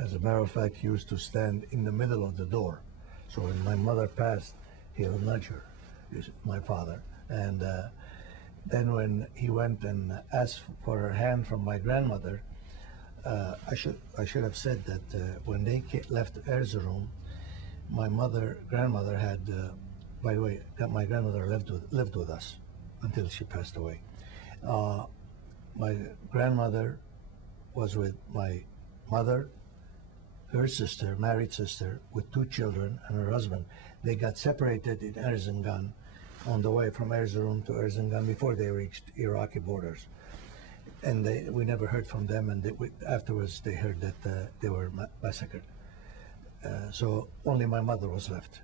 As a matter of fact, he used to stand in the middle of the door. So when my mother passed, he'll nudge her, my father. And then when he went and asked for her hand from my grandmother, I should have said that when they left Erzurum, my grandmother had, by the way, my grandmother lived with us until she passed away. My grandmother was with my mother, her sister, married sister, with 2 children, and her husband. They got separated in Erzincan on the way from Erzurum to Erzincan before they reached Iraqi borders. And we never heard from them, and afterwards they heard that they were massacred. So only my mother was left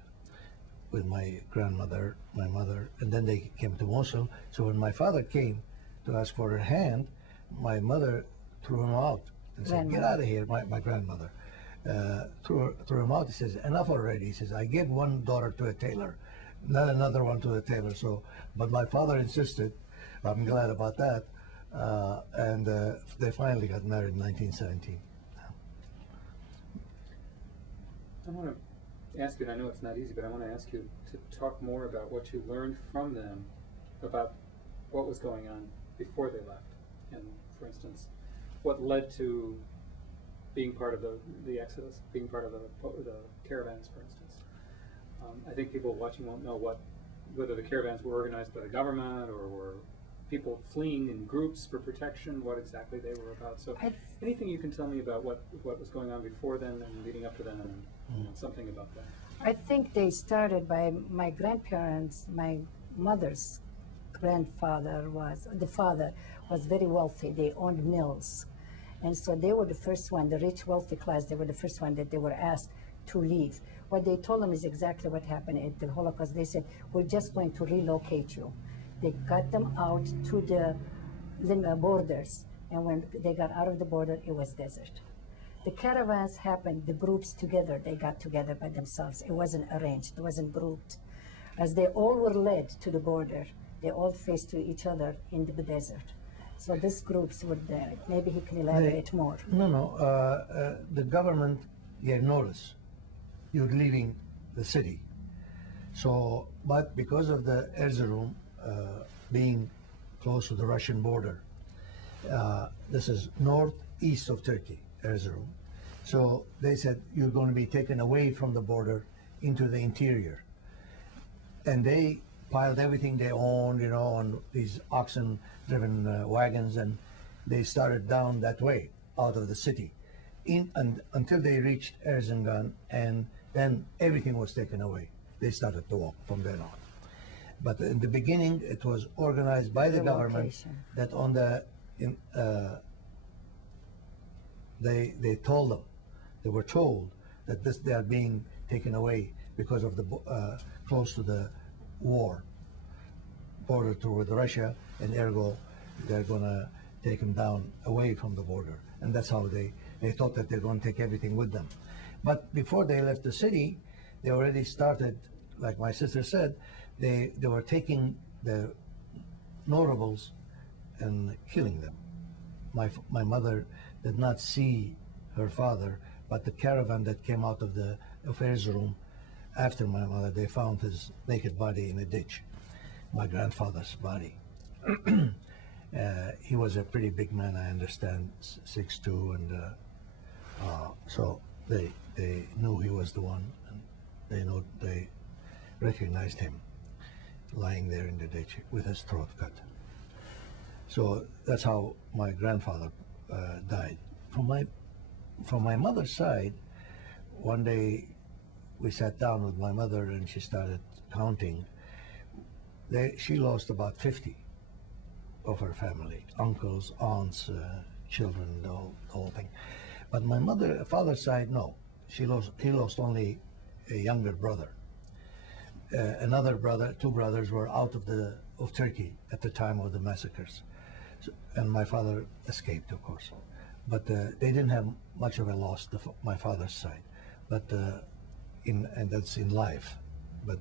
with my grandmother, my mother, and then they came to Mosul. So when my father came to ask for her hand, my mother threw him out and said, "Get out of here," my grandmother. Threw him out. He says, "Enough already." He says, "I gave one daughter to a tailor, not another one to a tailor." So, but my father insisted. I'm glad about that. And they finally got married in 1917. I want to ask you, and I know it's not easy, but I want to ask you to talk more about what you learned from them about what was going on before they left. And for instance, what led to being part of the exodus, being part of the caravans, for instance. I think people watching won't know whether the caravans were organized by the government or were people fleeing in groups for protection, what exactly they were about. So anything you can tell me about what was going on before then and leading up to then, and something about that. I think they started by my grandparents. My mother's grandfather the father was very wealthy. They owned mills. And so they were the first one, the rich, wealthy class, they were the first one that they were asked to leave. What they told them is exactly what happened at the Holocaust. They said, "We're just going to relocate you." They got them out to the borders, and when they got out of the border, it was desert. The caravans happened, the groups together, they got together by themselves. It wasn't arranged, it wasn't grouped. As they all were led to the border, they all faced to each other in the desert. So these groups were there. Maybe he can elaborate more. No. The government gave notice. You're leaving the city. So, but because of the Erzurum being close to the Russian border, this is northeast of Turkey, Erzurum. So they said, you're going to be taken away from the border into the interior. And they piled everything they owned, on these oxen-driven wagons, and they started down that way, out of the city, until they reached Erzincan, and then everything was taken away. They started to walk from then on. But in the beginning, it was organized by the government that on they told them, they were told that they are being taken away because of the close to the war, border toward Russia, and ergo they're going to take them down away from the border. And that's how they thought that they're going to take everything with them. But before they left the city, they already started, like my sister said, they were taking the notables and killing them. My mother did not see her father, but the caravan that came out of Erzurum after my mother, they found his naked body in a ditch, my grandfather's body. He was a pretty big man, I understand, 6'2", and so they knew he was the one, and they recognized him lying there in the ditch with his throat cut. So that's how my grandfather died. From my mother's side, one day we sat down with my mother and she started counting. She lost about 50 of her family, uncles, aunts, children, the whole thing. But my father's side, no. He lost only a younger brother. Another brother, 2 brothers were out of Turkey at the time of the massacres. So, and my father escaped, of course. But they didn't have much of a loss, my father's side. But and that's in life. But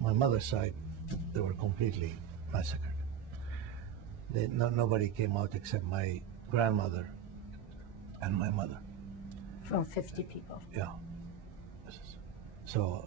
my mother's side, they were completely massacred. Nobody came out except my grandmother and my mother. from 50 people. Yeah. So